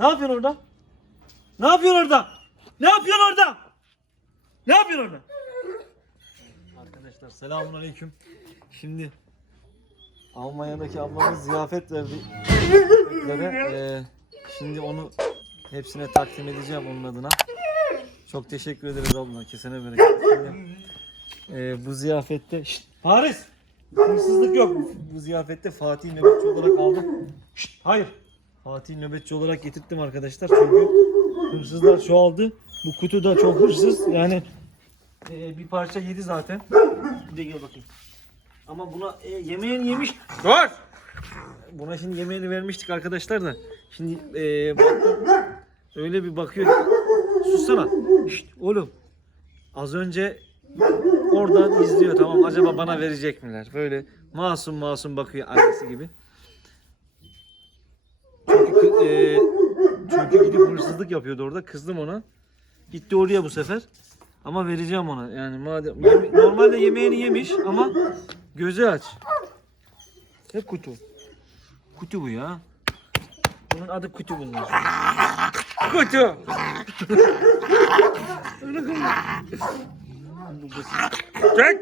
Ne yapıyorsun orada? Ne yapıyorsun orada? Ne yapıyorsun orada? Ne yapıyorsun orada? Arkadaşlar selamun aleyküm. Şimdi Almanya'daki ablamız ziyafet verdi. Ee, şimdi onu hepsine takdim edeceğim onun adına. Çok teşekkür ederiz abla. Kesene bereket. Şimdi, ee, bu ziyafette... Şşt, Paris! Hırsızlık yok. Bu ziyafette Fatih nöbetçi olarak aldım. Şşt, hayır. Fatih nöbetçi olarak getirttim arkadaşlar. Çünkü hırsızlar çoğaldı. Bu kutu da çok hırsız. Yani ee, bir parça yedi zaten. Bir de gel bakayım. Ama buna e, yemeğini yemiş. Dur! Buna şimdi yemeğini vermiştik arkadaşlar da. Şimdi e, baktım, öyle bir bakıyor. Sussana. Şşt, oğlum. Az önce oradan izliyor tamam acaba bana verecek miler? Böyle masum masum bakıyor annesi gibi. E, çünkü gidip hırsızlık yapıyordu orada. Kızdım ona. Gitti oraya bu sefer. Ama vereceğim ona. Yani madem normalde yemeğini yemiş ama gözü aç. Hep kutu. Kutu bu ya. Bunun adı kutu bunlar. Kutu. Çek.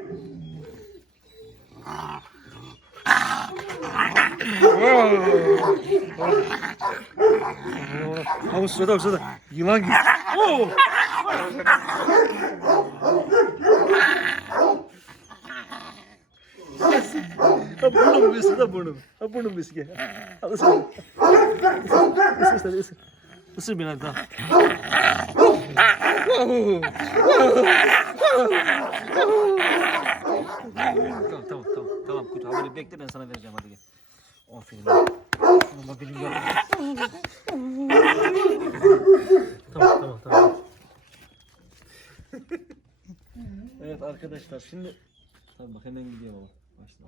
Ha bu sırada bu sırada yılan gibi. Oo! Ha burnum besi da burnum. Ha burnum besi gel. Al ısır. Isır ısır ısır. Isır beni hadi tamam. Tamam tamam tamam tamam kutu haberi bekle ben sana vereceğim hadi gel. Aferin. Ama benim yok. Tamam tamam tamam. evet arkadaşlar şimdi Tabii bak hemen gidiyor baba. Başla.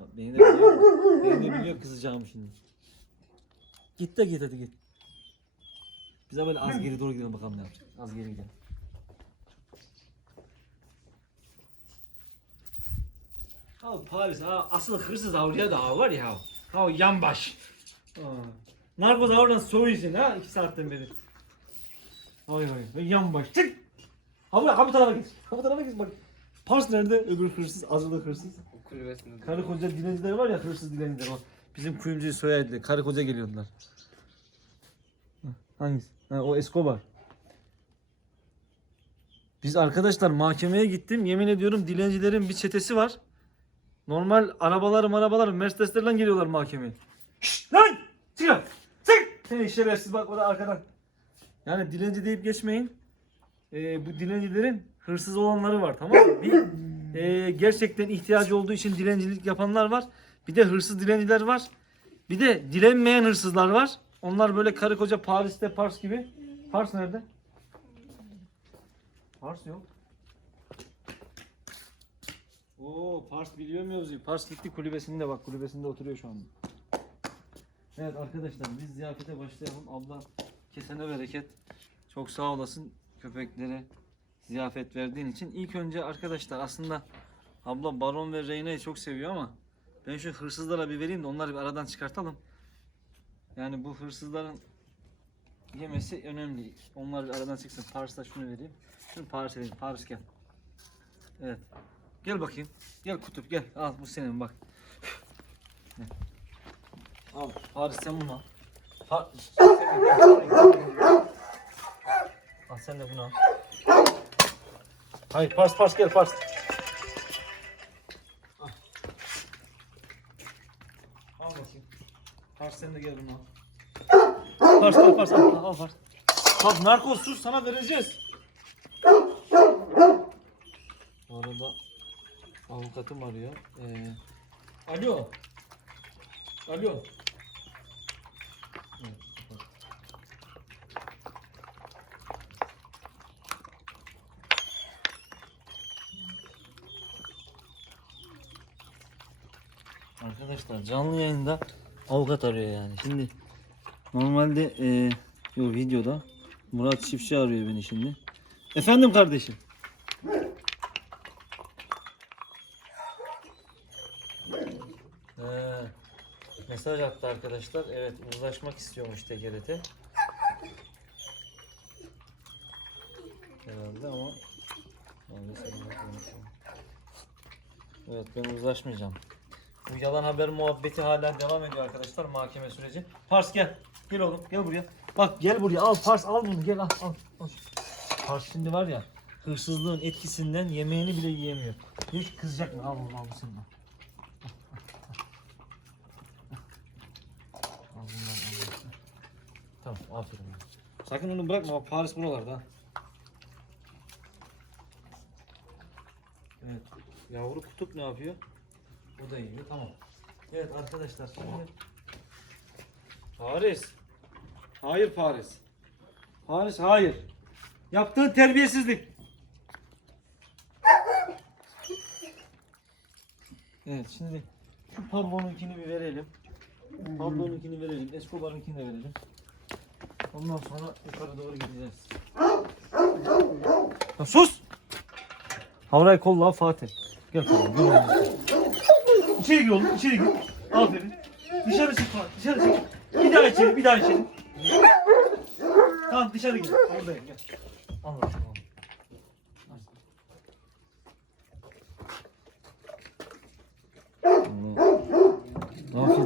Bak, beni de biliyor. beni de biliyor kızacağım şimdi. Git de git hadi git. Bize böyle az geri doğru gidelim bakalım ne yapacak. Az geri gidelim. Ha Paris ha asıl hırsız avruya da var ya. Ha o yanbaş. Ha. Narkoz avrudan soğuyorsun ha iki saatten beri. Hay hay ve yanbaş. Çık. Ha buraya ha bu tarafa git. Ha bu tarafa git bak. Pars nerede? Öbür hırsız, azılı hırsız. Kulübesinde. Karı koca dilenciler var ya hırsız dilenciler o. Bizim kuyumcuyu soyadı. Karı koca geliyordular. Hangisi? Ha, o Escobar. Biz arkadaşlar mahkemeye gittim. Yemin ediyorum dilencilerin bir çetesi var. Normal arabalar arabalar Mercedeslerden geliyorlar mahkemeye. Şşt lan! Çıkın! Çık! Seni şerefsiz bak orada arkadan. Yani dilenci deyip geçmeyin. Ee, bu dilencilerin hırsız olanları var tamam mı? Bir e, gerçekten ihtiyacı olduğu için dilencilik yapanlar var. Bir de hırsız dilenciler var. Bir de dilenmeyen hırsızlar var. Onlar böyle karı koca Paris'te Pars gibi. Pars nerede? Pars yok. Oo Pars biliyor mevzuyu. Pars gitti kulübesinde bak kulübesinde oturuyor şu anda. Evet arkadaşlar biz ziyafete başlayalım. Abla kesene bereket. Çok sağ olasın köpeklere ziyafet verdiğin için. İlk önce arkadaşlar aslında abla Baron ve Reyna'yı çok seviyor ama ben şu hırsızlara bir vereyim de onları bir aradan çıkartalım. Yani bu hırsızların yemesi önemli. Onlar bir aradan çıksın. Paris'e şunu vereyim. Şunu Paris'e vereyim. Paris gel. Evet. Gel bakayım. Gel kutup gel. Al bu senin bak. Al Paris sen bunu al. Pa al sen de bunu al. Hayır Pars Pars gel Pars. Al. Bakayım. Pars sen de gel bunu al. Pars al Pars al, al. Bak narkoz sus sana vereceğiz. Bu arada avukatım arıyor. Ee, alo. Alo. Evet. Arkadaşlar canlı yayında avukat arıyor yani. Şimdi normalde e, yo, videoda Murat Çiftçi arıyor beni şimdi. Efendim kardeşim. arkadaşlar. Evet uzlaşmak istiyormuş tekerete. Herhalde ama Evet ben uzlaşmayacağım. Bu yalan haber muhabbeti hala devam ediyor arkadaşlar mahkeme süreci. Pars gel. Gel oğlum gel buraya. Bak gel buraya al Pars al bunu gel al al. al. Pars şimdi var ya hırsızlığın etkisinden yemeğini bile yiyemiyor. Hiç kızacak mı? Al bunu al bu senin. Tamam aferin. Sakın onu bırakma bak Paris buralarda. Evet. Yavru kutup ne yapıyor? O da yiyor. Tamam. Evet arkadaşlar şimdi Paris. Hayır Paris. Paris hayır. Yaptığın terbiyesizlik. Evet şimdi şu Pablo'nunkini bir verelim. Pablo'nunkini verelim. Escobar'ınkini de verelim. Ondan sonra yukarı doğru gideceğiz. Ya sus! Havray kolla Fatih. Gel Fatih. Gel oğlum. İçeri gir oğlum. içeri gir. Aferin. Dışarı çık Fatih. Dışarı çık. Bir daha içeri. Bir daha içeri. Tamam dışarı gir. Oradayım gel. Anladım.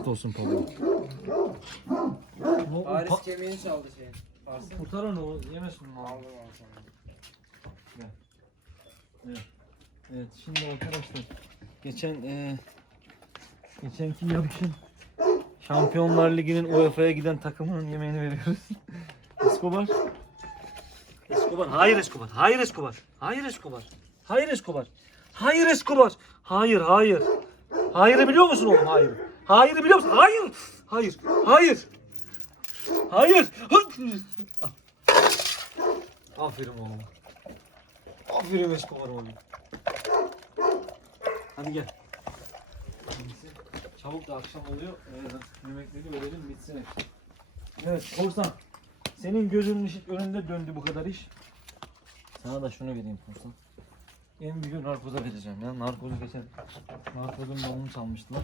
Afiyet olsun Pablo. O- o Paris pa- kemiğini çaldı şey. Kurtar onu o yemesin onu. Aldım sana. Evet şimdi arkadaşlar geçen e, geçenki yarışın Şampiyonlar Ligi'nin UEFA'ya giden takımının yemeğini veriyoruz. Escobar. Escobar. Hayır Escobar. Hayır Escobar. Hayır Escobar. Hayır Escobar. Hayır Escobar. Hayır hayır. Hayırı biliyor musun oğlum? Hayır. Hayırı biliyor musun? Hayır. Hayır. Hayır. Hayır. Aferin oğlum. Aferin Escobar oğlum. Hadi gel. Çabuk da akşam oluyor. Ee, yemekleri verelim bitsin. Evet Korsan. Senin gözünün önünde döndü bu kadar iş. Sana da şunu vereyim Korsan. En büyük narkoza vereceğim ya. Narkozu geçen narkozun balonu çalmıştılar.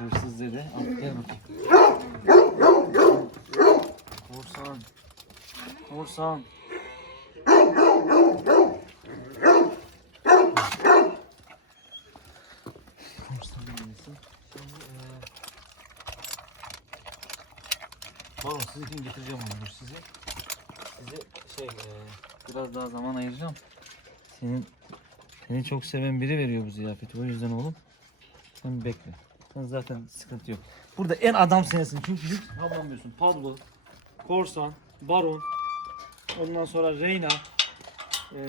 Hırsız dedi. Al gel bakayım. Korsan. Korsan. Korsan neyse. Şimdi eee Pardon sizi kim getireceğim onu dur size. Size şey eee, biraz daha zaman ayıracağım. Senin seni çok seven biri veriyor bu ziyafeti. O yüzden oğlum sen bekle. Sen zaten sıkıntı yok. Burada en adam sensin çünkü hiç havlamıyorsun. Pablo, Korsan, Baron, ondan sonra Reyna, eee,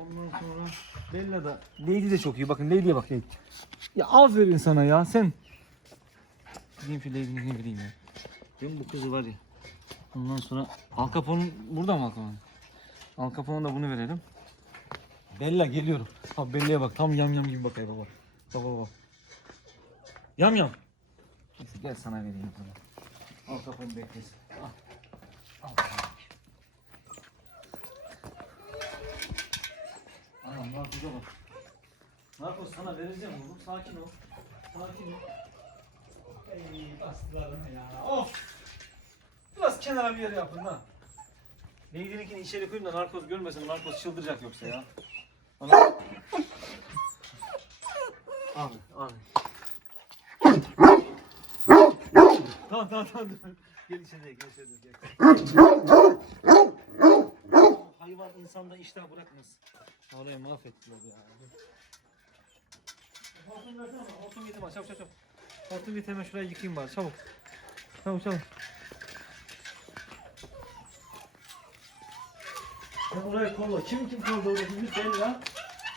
ondan sonra Bella da Lady de çok iyi. Bakın Lady'ye bak Lady. Ya aferin sana ya sen. Gideyim şu Lady'ni vereyim ya. Ben bu kızı var ya. Ondan sonra Al Capone'un burada mı Al Capone? Al Capone'a da bunu verelim. Bella geliyorum. Ha Bella'ya bak tam yam yam gibi bakıyor baba. Baba baba. Yam yam. Gel sana vereyim bunu. Al Capone beklesin. Al. Al. Anam narkoza bak. Narkoz sana vereceğim oğlum. Sakin ol. Sakin ol. Ey aslanım ya. Of. Biraz kenara bir yere yapın lan. Lady'ninkini içeri koyayım da narkoz görmesin. Narkoz çıldıracak yoksa ya. Ana. Abi, abi. Tamam tamam tamam. dur. Gel içeriye gel içeriye gel. O hayvan insanda iştah bırakmaz. Orayı mahvettiler ya. Hortum versene bana. Hortum getir bana. Çabuk çabuk çabuk. Hortum getir hemen şurayı yıkayayım bari. Çabuk. Çabuk çabuk. Sen orayı kolla. Kim kim kolla orayı? Biz Bella.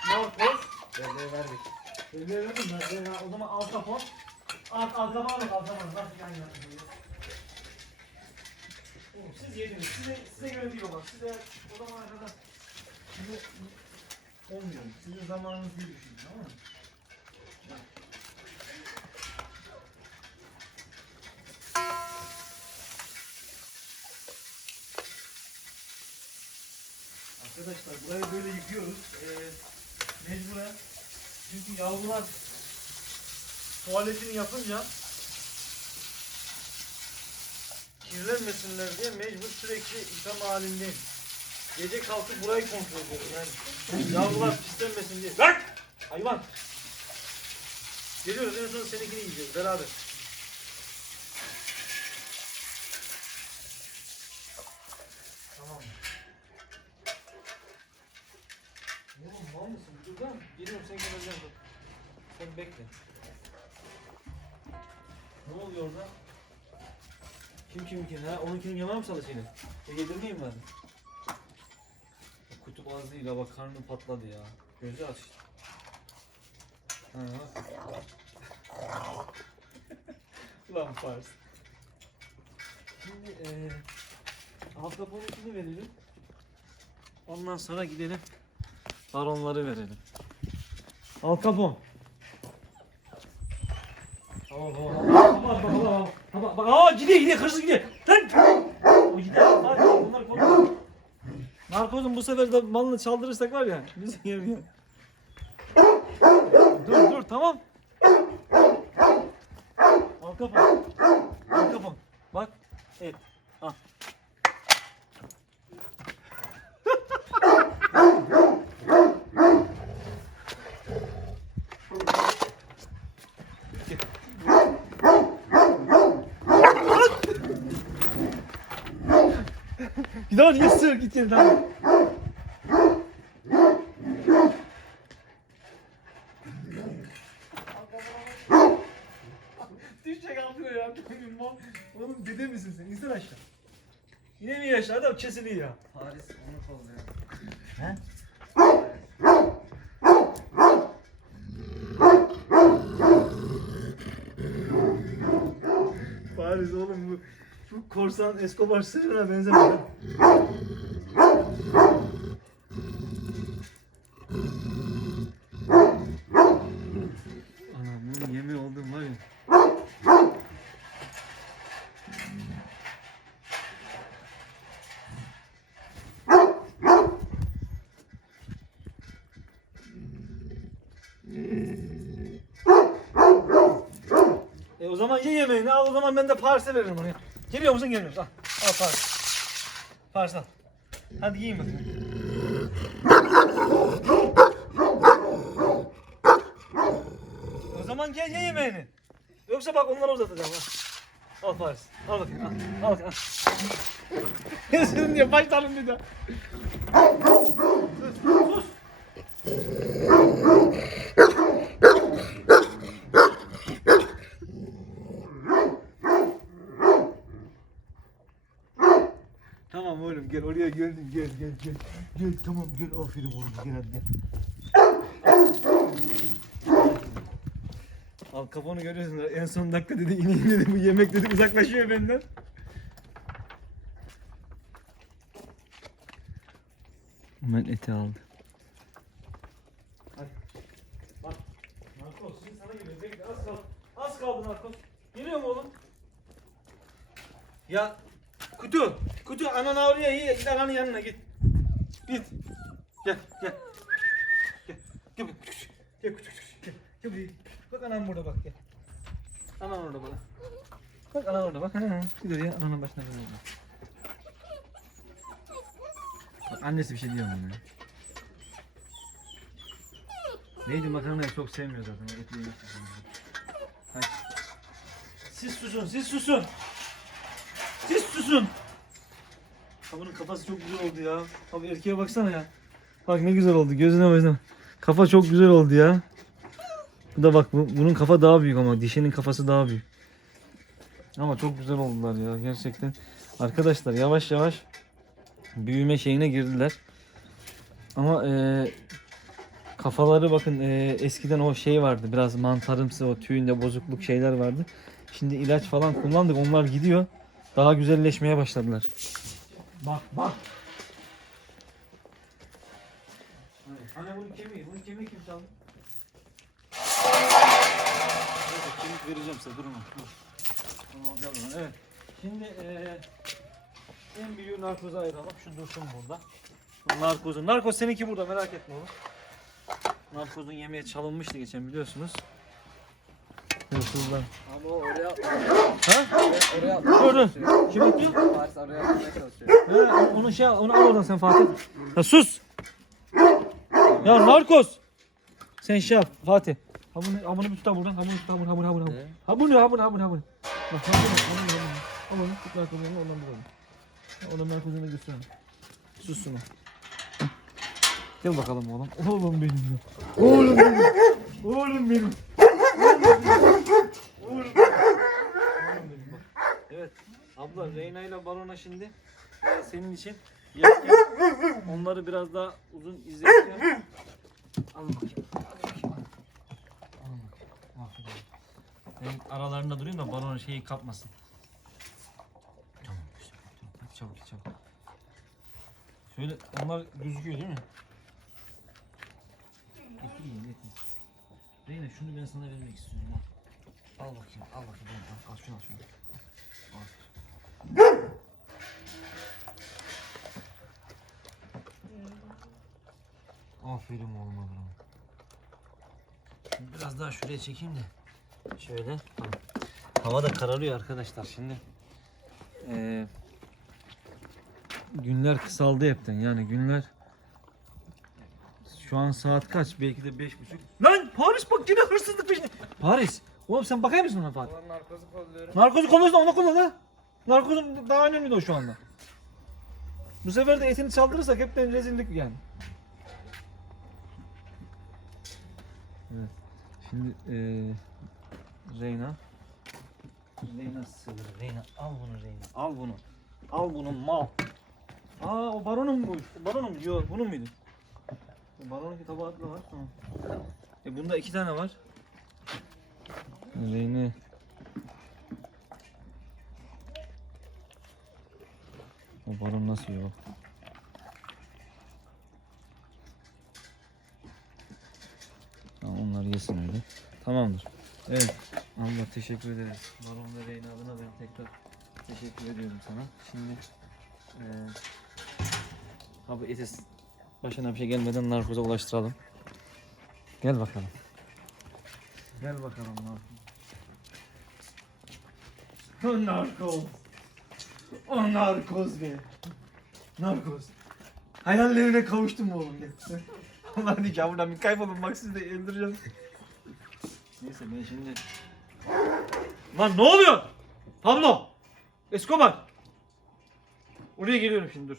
Narkoz. Belleğe verdik. Belleğe verdim ben. Bella. O zaman Al Capone. Al, Al Capone bak Al Capone. Nasıl yan yana duruyor? Oğlum siz yediniz. Size, size göre değil o. Size o zamana kadar size olmuyor. Sizin zamanınız değil düşünün tamam mı? Arkadaşlar burayı böyle yıkıyoruz. Ee, mecburen. Çünkü yavrular tuvaletini yapınca kirlenmesinler diye mecbur sürekli yıkama halindeyim. Gece kalkıp burayı kontrol ediyorum yani. Yavrular pislenmesin diye. Bak! Hayvan! Geliyoruz en son seninkini yiyeceğiz beraber. Tamam. Oğlum mal mısın? Dur lan. Geliyorum sen geleceğim. Sen bekle. Ne oluyor orada? Kim kim kim ha? Onunkini yemem mi çalışayım? E yedirmeyeyim ben. Kutup ağzıyla bak karnım patladı ya. Gözü aç. Ha. Lan Fars. Şimdi eee Al Capone'unkini verelim. Ondan sonra gidelim. Baronları verelim. Al Capone. Tamam tamam. Tamam tamam tamam. Tamam bak aa gidiyor gidiyor hırsız gidiyor. Lan! O bu sefer de malını çaldırırsak var ya biz yemiyor. dur dur tamam. Al Capone. Al Capone. Bak. Evet. Al. Niye sığır git yerine Düşecek altına ya. Oğlum dede misin sen? İnsan aşağı. Yine mi yaşlı adam kesiliyor ya. Paris onu kolluyor. He? Paris oğlum bu korsan Escobar sırrına benzemiyor. Anam bunu yemi oldum var. E o zaman ye yemeğini al o zaman ben de Paris'e veririm onu. Geliyor musun gelmiyor musun? Al, al Paris. Paris al. Hadi yiyin bakayım. O zaman gel ye yemeğini. Yoksa bak onları uzatacağım. Al, al Paris. Al bakayım. Al, al bakayım. Al. Senin diye başlarım bir daha. Sus. Sus. Tamam oğlum gel oraya geldin gel gel gel. Gel tamam gel aferin oğlum gel hadi gel. Al kafanı görüyorsun en son dakika dedi ineyim dedi bu yemek dedi uzaklaşıyor benden. Ömer eti aldı. Hadi. Bak. Narkos şimdi sana geliyor. Bekle az kaldı. Az kaldı Narkos. Geliyor mu oğlum? Ya Kutu, kutu ananı oraya iyi, git ananın yanına git. Git. Gel, gel. Gel, gel, gel, gel, kutu, gel, gel buraya. Bak anam burada bak gel. Anan orada bak. Bak anan orada bak. Ha, git oraya ananın başına orada. Bak annesi bir şey diyor ya? Neydi makarnayı çok sevmiyor zaten. Eti yemek. Hadi. Siz susun, siz susun. Siz susun. Ha bunun kafası çok güzel oldu ya. Abi erkeğe baksana ya. Bak ne güzel oldu. Gözüne baksana. Kafa çok güzel oldu ya. Bu da bak bu, bunun kafa daha büyük ama dişinin kafası daha büyük. Ama çok güzel oldular ya gerçekten. Arkadaşlar yavaş yavaş büyüme şeyine girdiler. Ama eee, kafaları bakın eee, eskiden o şey vardı. Biraz mantarımsı o tüyünde bozukluk şeyler vardı. Şimdi ilaç falan kullandık. Onlar gidiyor. Daha güzelleşmeye başladılar. Bak bak. Hani bunun kemiği, bunun kemiği kim çaldı? Evet, kemik vereceğim size durun. Dur. Bunu alacağım ben. Evet. Şimdi eee en büyüğü narkoza ayıralım. Şu dursun burada. Bu narkozun. Narkoz seninki burada merak etme oğlum. Narkozun yemeğe çalınmıştı geçen biliyorsunuz. Hırsızlar. Abi o oraya. Ha? Oraya. Dur dur. Kim atıyor? Paris oraya atlamaya çalışıyor. Ha, onu şey al, onu al oradan sen Fatih. Ya sus. Ya narkos. Sen şey yap Fatih. Ha bunu, ha bunu bir tut ha buradan. Ha bunu tut ha bunu ha bunu ha bunu. Ne? Ha bunu ha bunu ha bunu ha bunu. Bak ha bunu ha bunu ha bunu. Ha bunu tut narkozunu ondan bulalım. Onun narkozunu götürelim. Sus şunu. Gel bakalım oğlum. Oğlum benim ya. Oğlum benim. Oğlum benim. Oğlum benim. Bak. Evet. Abla Reyna ile Baron'a şimdi e, senin için yerken onları biraz daha uzun izleteceğim. Al bakayım. Ben aralarında durayım da Baron şeyi kapmasın. Tamam. güzel. Hadi çabuk çabuk. Şöyle onlar gözüküyor değil mi? Getireyim getir. Reyna şunu ben sana vermek istiyorum. Al, al bakayım al bakayım. Al, al şunu al şunu. Al. Aferin oğluma buram. Şimdi Biraz daha şuraya çekeyim de. Şöyle. Hava da kararıyor arkadaşlar şimdi. Ee, günler kısaldı hepten yani günler şu an saat kaç? Belki de beş buçuk. Lan Paris bak yine hırsızlık peşinde. Paris. Oğlum sen bakar mısın ona? Ulan narkozu kolluyorum. Narkozu kullanırsan onu kullan ha. Narkozun daha önemli de o şu anda. Bu sefer de etini çaldırırsak hepten rezillik yani. Evet. Şimdi eee Reyna. Reyna sığır. Reyna al bunu Reyna. Al bunu. Al bunu mal. Aa o baronun mu? Baronun mu? Yok bunun muydu? Baronun ki tabağı da var. Tamam. E bunda iki tane var. Reyna. O baron nasıl bak. Tamam onlar yesin öyle. Tamamdır. Evet. Allah teşekkür ederiz. Baron ve Reyna adına ben tekrar teşekkür ediyorum sana. Şimdi eee abi eti başına bir şey gelmeden narkoza ulaştıralım. Gel bakalım. Gel bakalım narkoz. O narkoz. O narkoz be. Narkoz. Hayallerine kavuştum oğlum ya? Allah ki "Ya buradan bir kaybolun bak sizi de öldüreceğim. Neyse ben şimdi... Lan ne oluyor? Pablo! Escobar! Oraya geliyorum şimdi dur.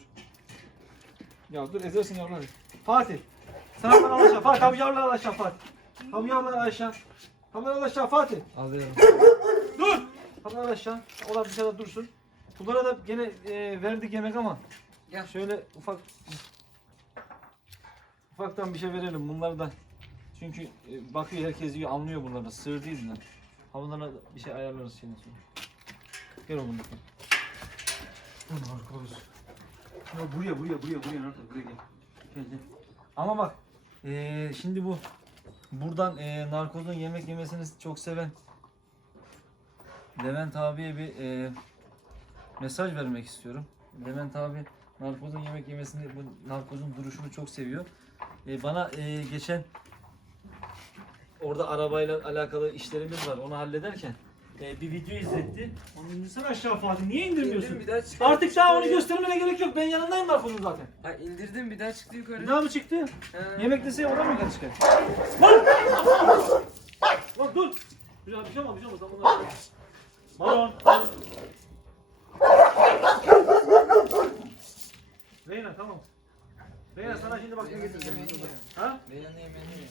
Ya dur ezersin yavruları. Fatih! Sen hemen al aşağı. Fatih abi yavruları al aşağı Fatih. Abi yavruları al aşağı. Al aşağı Fatih. Alıyorum. Al aşağı. Onlar dışarıda dursun. Bunlara da gene e, verdik yemek ama Gel. şöyle ufak ufaktan bir şey verelim bunları da. Çünkü e, bakıyor herkes yiyor anlıyor bunları. Sığır değil bunlar. Ha bunlara da bir şey ayarlarız şimdi sonra. Gel oğlum. Ulan arkadaş. Ya buraya buraya buraya buraya nerede? Buraya gel. Gel gel. Ama bak e, şimdi bu buradan e, narkozun yemek yemesini çok seven Levent abiye bir e, mesaj vermek istiyorum. Levent abi narkozun yemek yemesini, bu narkozun duruşunu çok seviyor. E, bana e, geçen orada arabayla alakalı işlerimiz var. Onu hallederken e, bir video izletti. Onu indirsene aşağı Fatih. Niye indirmiyorsun? Bir daha çıktı. Artık daha onu göstermene gerek yok. Ben yanındayım narkozun zaten. Ha indirdim bir daha çıktı yukarı. Bir daha mı çıktı? Ha. Yemek deseye oradan mı yukarı çıkar? Lan! Lan dur! Bir şey bir şey olmaz, bir şey olmaz. Lan bunlar- Baron! Reyna tamam. Reyna sana şimdi bak ne getireceğim. Ha? Beyanı yemeğini ye.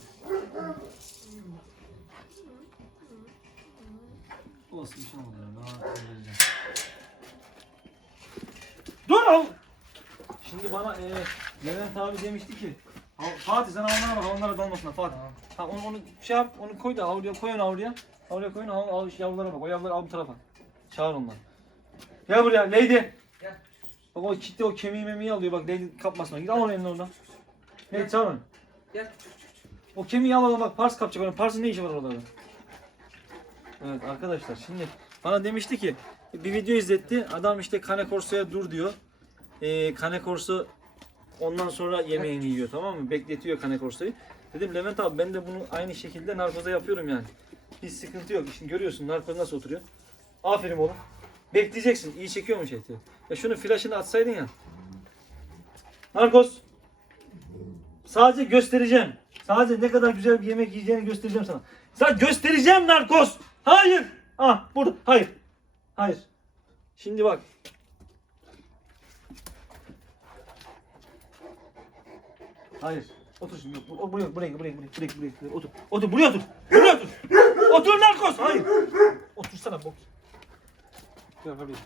Olsun bir şey olmadı ya. Daha vereceğim. Dur al! Şimdi bana e, Levent abi demişti ki "Ha- Fatih sen onlara bak onlara dalmasına Fatih. Tamam. Ha onu, onu şey yap, onu koy da avluya koy onu avluya. Avluya koy onu al, al yavrulara bak. O yavruları al bu tarafa. Çağır onları. Gel buraya Lady. Gel. Bak o kitle o kemiği memiği alıyor bak Lady kapmasına. Git al onu eline oradan. Lady çağır onu. Gel. O kemiği al bak Pars kapacak onu. Pars'ın ne işi var oralarda? Evet arkadaşlar şimdi bana demişti ki bir video izletti. Adam işte Kane Corso'ya dur diyor. Ee, Kane Corso ondan sonra yemeğini yiyor tamam mı? Bekletiyor Kane Corso'yu. Dedim Levent abi ben de bunu aynı şekilde narkoza yapıyorum yani. Hiç sıkıntı yok. Şimdi görüyorsun narkoz nasıl oturuyor. Aferin oğlum. Bekleyeceksin. İyi çekiyor mu şey? Ya şunu flaşını atsaydın ya. Narkoz. Sadece göstereceğim. Sadece ne kadar güzel bir yemek yiyeceğini göstereceğim sana. Sadece göstereceğim narkoz. Hayır. Ah burada. Hayır. Hayır. Şimdi bak. Hayır. Otur şimdi. O- Buraya, buraya, buraya, buraya, buraya, buraya. Otur. Otur, buraya otur. Buraya otur. Otur narkoz. Hayır. Otursana bok. Gel buraya.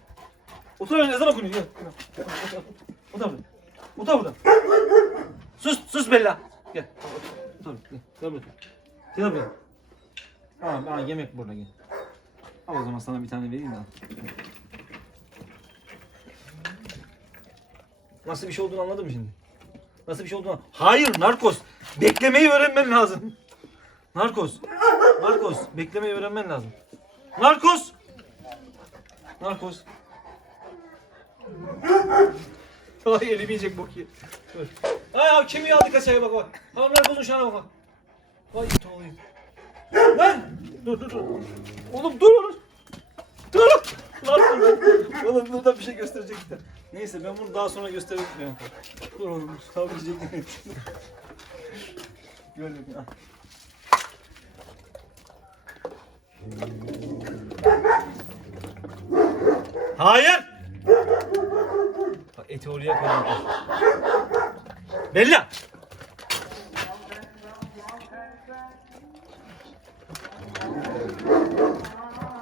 Otur öyle ezan okunuyor. Gel. Otur, burada. Otur burada. Sus, sus Bella. Gel. Otur. Gel. Gel buraya. Gel buraya. Tamam, aa, yemek burada gel. Al o zaman sana bir tane vereyim de. Nasıl bir şey olduğunu anladın mı şimdi? Nasıl bir şey olduğunu Hayır narkoz. Beklemeyi öğrenmen lazım. Narkoz. Narkoz. Beklemeyi öğrenmen lazım. Narkoz. Narkoz. Ay elim yiyecek bok ye. Dur. Ay abi kimi aldı kasaya bak bak. Tamam narkozun şana bak it olayım. Lan. Dur dur dur. Oğlum dur oğlum. Dur. Narkoz. Oğlum burada bir şey gösterecek işte. Neyse ben bunu daha sonra göstereyim. Dur oğlum. Kavgayacak. Gördüm ya. Hayır. Bak eti oraya koydum. Bella.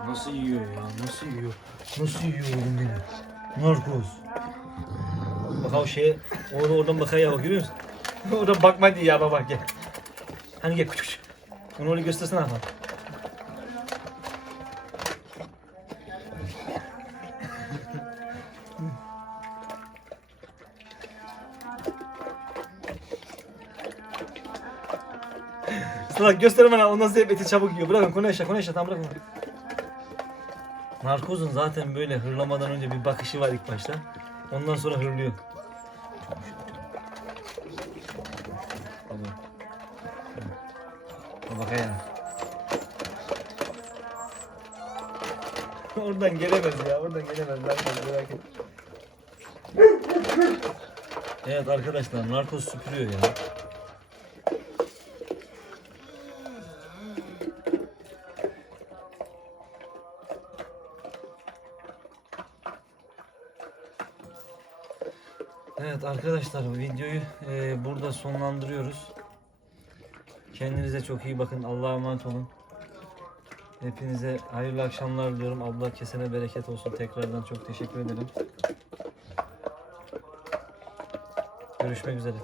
Nasıl yiyor ya? Nasıl yiyor? Nasıl yiyor oğlum beni? Narkoz. Bak o şeye, onu oradan bakaya bak görüyor musun? oradan bakma diye ya baba gel. Hani gel küçük. Onu öyle göstersene abi. Salak göster bana ondan sonra eti çabuk yiyor. Bırakın konu yaşa konu yaşa tamam bırakın. Narkozun zaten böyle hırlamadan önce bir bakışı var ilk başta. Ondan sonra hırlıyor. Baba ya. oradan gelemez ya, oradan gelemez. Narkoz merak. Evet arkadaşlar narkoz süpürüyor ya. Evet arkadaşlar videoyu e, burada sonlandırıyoruz. Kendinize çok iyi bakın. Allah'a emanet olun. Hepinize hayırlı akşamlar diliyorum. Allah kesene bereket olsun. Tekrardan çok teşekkür ederim. Görüşmek üzere.